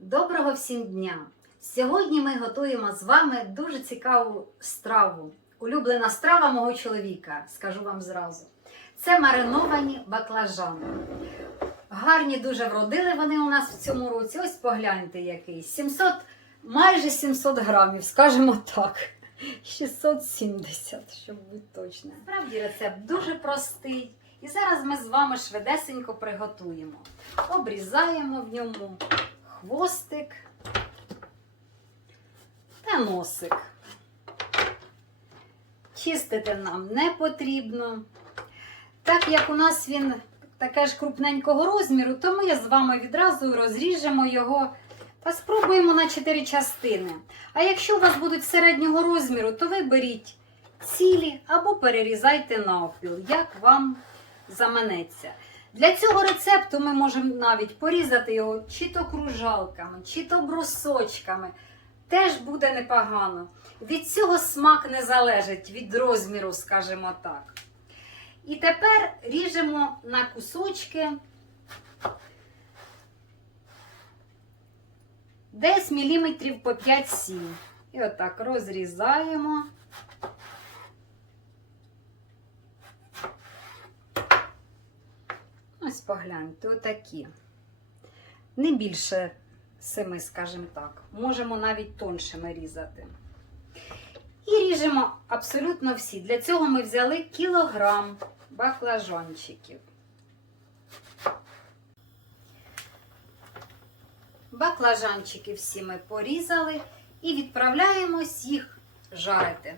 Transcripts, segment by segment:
Доброго всім дня! Сьогодні ми готуємо з вами дуже цікаву страву. Улюблена страва мого чоловіка, скажу вам зразу. Це мариновані баклажани. Гарні дуже вродили вони у нас в цьому році. Ось погляньте який. 700, майже 700 грамів, скажімо так. 670, щоб бути точним. Справді рецепт дуже простий. І зараз ми з вами швидесенько приготуємо. Обрізаємо в ньому хвостик та носик. Чистити нам не потрібно. Так як у нас він таке ж крупненького розміру, то ми з вами відразу розріжемо його та спробуємо на 4 частини. А якщо у вас будуть середнього розміру, то ви беріть цілі або перерізайте навпіл, як вам заманеться. Для цього рецепту ми можемо навіть порізати його чи то кружалками, чи то брусочками. Теж буде непогано. Від цього смак не залежить від розміру, скажімо так. І тепер ріжемо на кусочки десь міліметрів по 5-7. І отак розрізаємо. Ось погляньте, отакі. Не більше семи, скажімо так. Можемо навіть тоншими різати. І ріжемо абсолютно всі. Для цього ми взяли кілограм баклажанчиків. Баклажанчики всі ми порізали і відправляємось їх жарити.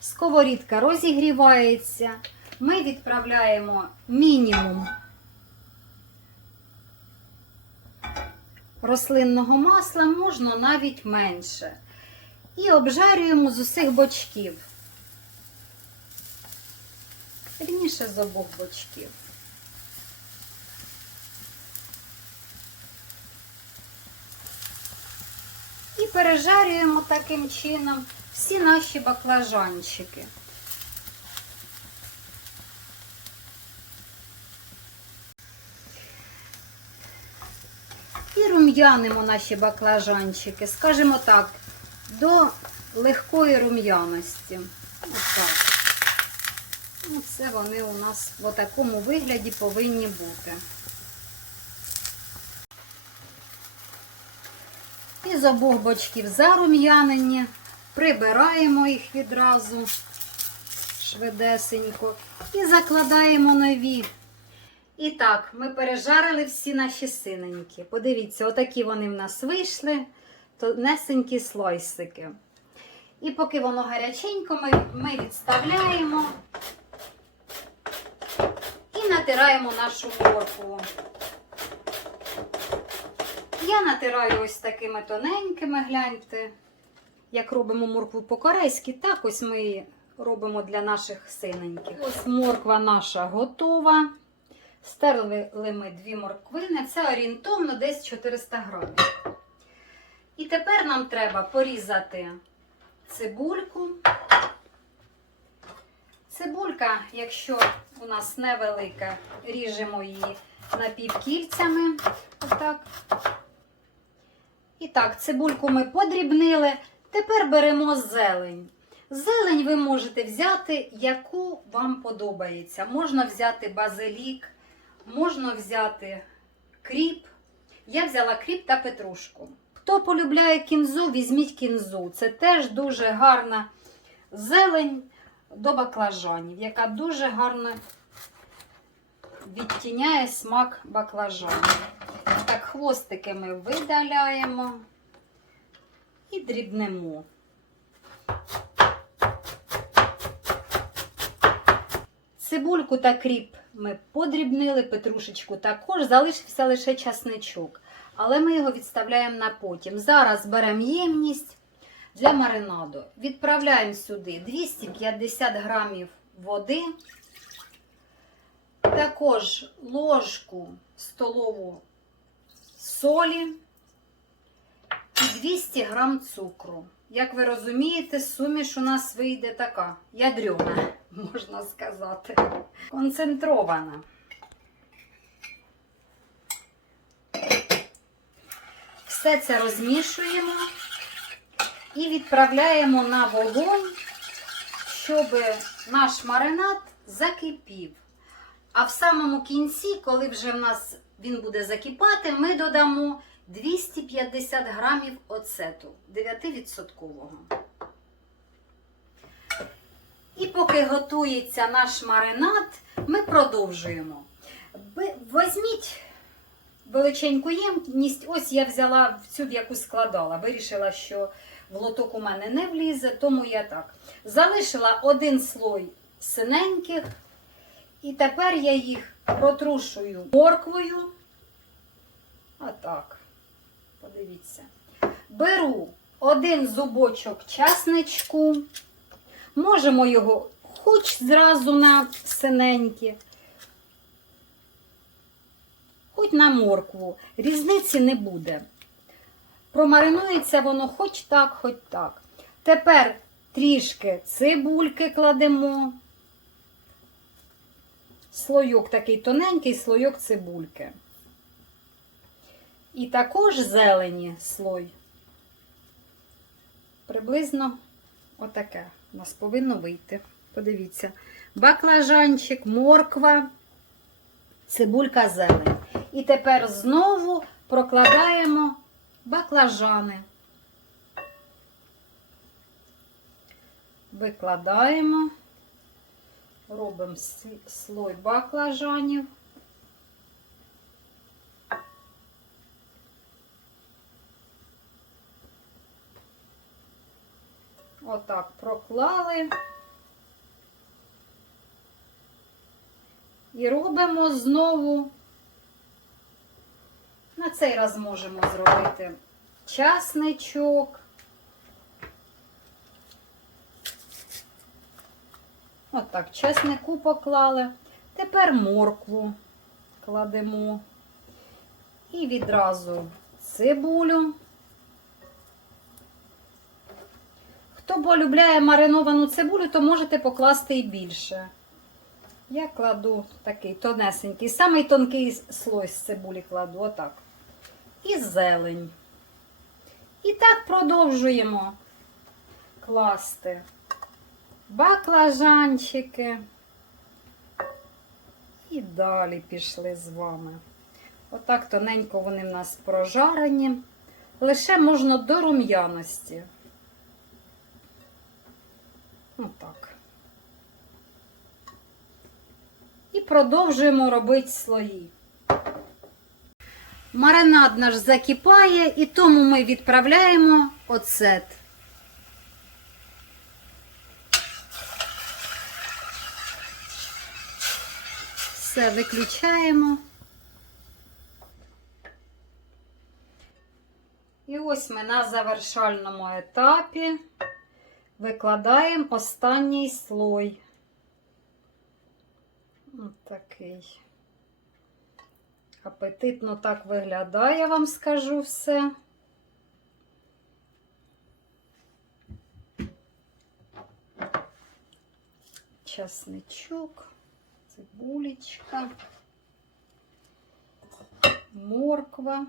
Сковорідка розігрівається. Ми відправляємо мінімум рослинного масла, можна навіть менше. І обжарюємо з усіх бочків. Вірніше з обох бочків. І пережарюємо таким чином всі наші баклажанчики. І рум'янимо наші баклажанчики, скажімо так, до легкої рум'яності. Отак. Оце вони у нас в такому вигляді повинні бути. І з обох бочків зарум'янені, прибираємо їх відразу швидесенько і закладаємо нові. І так, ми пережарили всі наші синенькі. Подивіться, отакі вони в нас вийшли, тонесенькі слойсики. І поки воно гаряченько, ми, ми відставляємо і натираємо нашу моркву. Я натираю ось такими тоненькими, гляньте, як робимо моркву по-корейськи, так ось ми робимо для наших синеньких. Ось морква наша готова. Стерли ми дві морквини, це орієнтовно десь 400 грамів. І тепер нам треба порізати цибульку. Цибулька, якщо у нас невелика, ріжемо її напівкільцями. Отак. І так, цибульку ми подрібнили. Тепер беремо зелень. Зелень ви можете взяти, яку вам подобається. Можна взяти базилік, можна взяти кріп. Я взяла кріп та петрушку. Хто полюбляє кінзу, візьміть кінзу. Це теж дуже гарна зелень до баклажанів, яка дуже гарно відтіняє смак баклажанів. Так, хвостики ми видаляємо і дрібнемо. Цибульку та кріп ми подрібнили, петрушечку також, залишився лише часничок. Але ми його відставляємо на потім. Зараз беремо ємність для маринаду. Відправляємо сюди 250 грамів води, також ложку столову солі і 200 грам цукру. Як ви розумієте, суміш у нас вийде така ядрена, можна сказати, концентрована. Все це розмішуємо і відправляємо на вогонь, щоб наш маринад закипів. А в самому кінці, коли вже в нас він буде закипати, ми додамо 250 грамів оцету 9%. І поки готується наш маринад, ми продовжуємо. Візьміть величеньку ємність. Ось я взяла цю, в яку складала. Вирішила, що в лоток у мене не влізе, тому я так. Залишила один слой синеньких, і тепер я їх протрушую морквою. Отак. Подивіться. Беру один зубочок часничку. Можемо його хоч зразу на синенькі, хоч на моркву. Різниці не буде. Промаринується воно хоч так, хоч так. Тепер трішки цибульки кладемо. Слойок такий тоненький слойок цибульки. І також зелені слой. Приблизно отаке у нас повинно вийти. Подивіться. Баклажанчик, морква, цибулька зелень. І тепер знову прокладаємо баклажани. Викладаємо, робимо слой баклажанів. Отак проклали. І робимо знову. На цей раз можемо зробити часничок. Отак, чеснику поклали. Тепер моркву кладемо. І відразу цибулю. Хто полюбляє мариновану цибулю, то можете покласти і більше. Я кладу такий тонесенький, самий тонкий слой з цибулі кладу, отак. І зелень. І так продовжуємо класти баклажанчики. І далі пішли з вами. Отак тоненько вони в нас прожарені. Лише можна до рум'яності. Отак. І продовжуємо робити слої. Маринад наш закипає, і тому ми відправляємо оцет. Все виключаємо. І ось ми на завершальному етапі викладаємо останній слой. Ось такий. Апетитно так виглядає, вам скажу все. Часничок, цибулечка, морква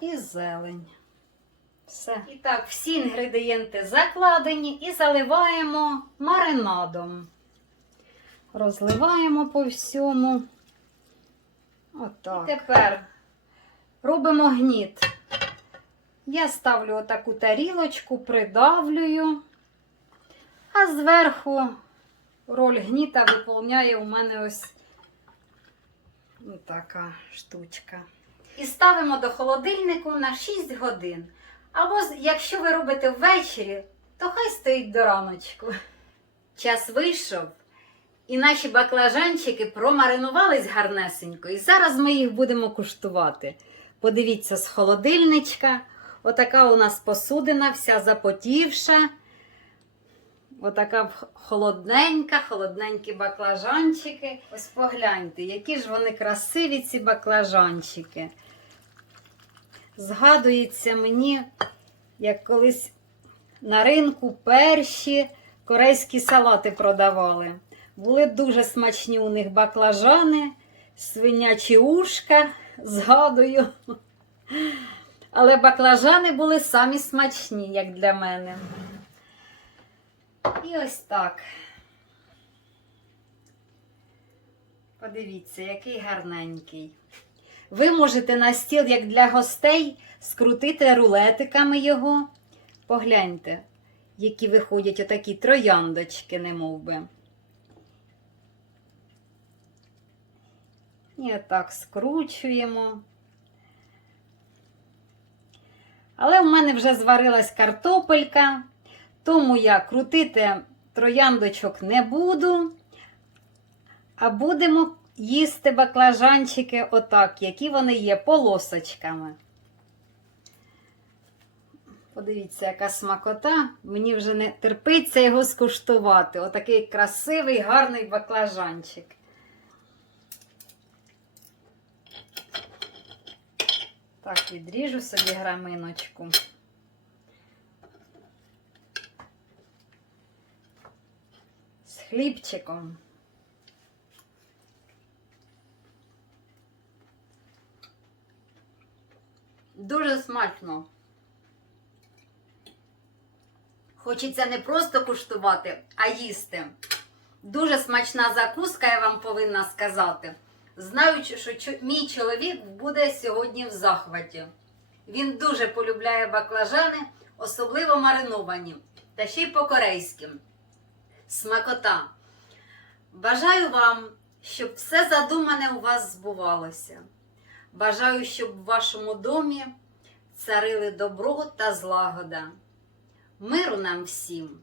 і зелень. Все. І так, всі інгредієнти закладені і заливаємо маринадом. Розливаємо по всьому. Отак. І тепер робимо гніт. Я ставлю отаку тарілочку, придавлюю, а зверху роль гніта виповняє у мене ось така штучка. І ставимо до холодильнику на 6 годин. Або якщо ви робите ввечері, то хай стоїть до раночку. Час вийшов, і наші баклажанчики промаринувались гарнесенько. І зараз ми їх будемо куштувати. Подивіться з холодильничка. Отака у нас посудина, вся запотівша. Отака холодненька, холодненькі баклажанчики. Ось погляньте, які ж вони красиві, ці баклажанчики. Згадується мені, як колись на ринку перші корейські салати продавали. Були дуже смачні у них баклажани, свинячі ушка. згадую. Але баклажани були самі смачні, як для мене. І ось так. Подивіться, який гарненький. Ви можете на стіл, як для гостей, скрутити рулетиками його. Погляньте, які виходять отакі трояндочки, немов би. І отак скручуємо. Але в мене вже зварилась картопелька, тому я крутити трояндочок не буду, а будемо їсти баклажанчики отак, які вони є полосочками. Подивіться, яка смакота. Мені вже не терпиться його скуштувати. Отакий красивий, гарний баклажанчик. Так, відріжу собі граминочку. З хлібчиком. Дуже смачно. Хочеться не просто куштувати, а їсти. Дуже смачна закуска, я вам повинна сказати. Знаючи, що мій чоловік буде сьогодні в захваті. Він дуже полюбляє баклажани, особливо мариновані, та ще й по-корейськи. Смакота. Бажаю вам, щоб все задумане у вас збувалося. Бажаю, щоб в вашому домі царили добро та злагода. Миру нам всім!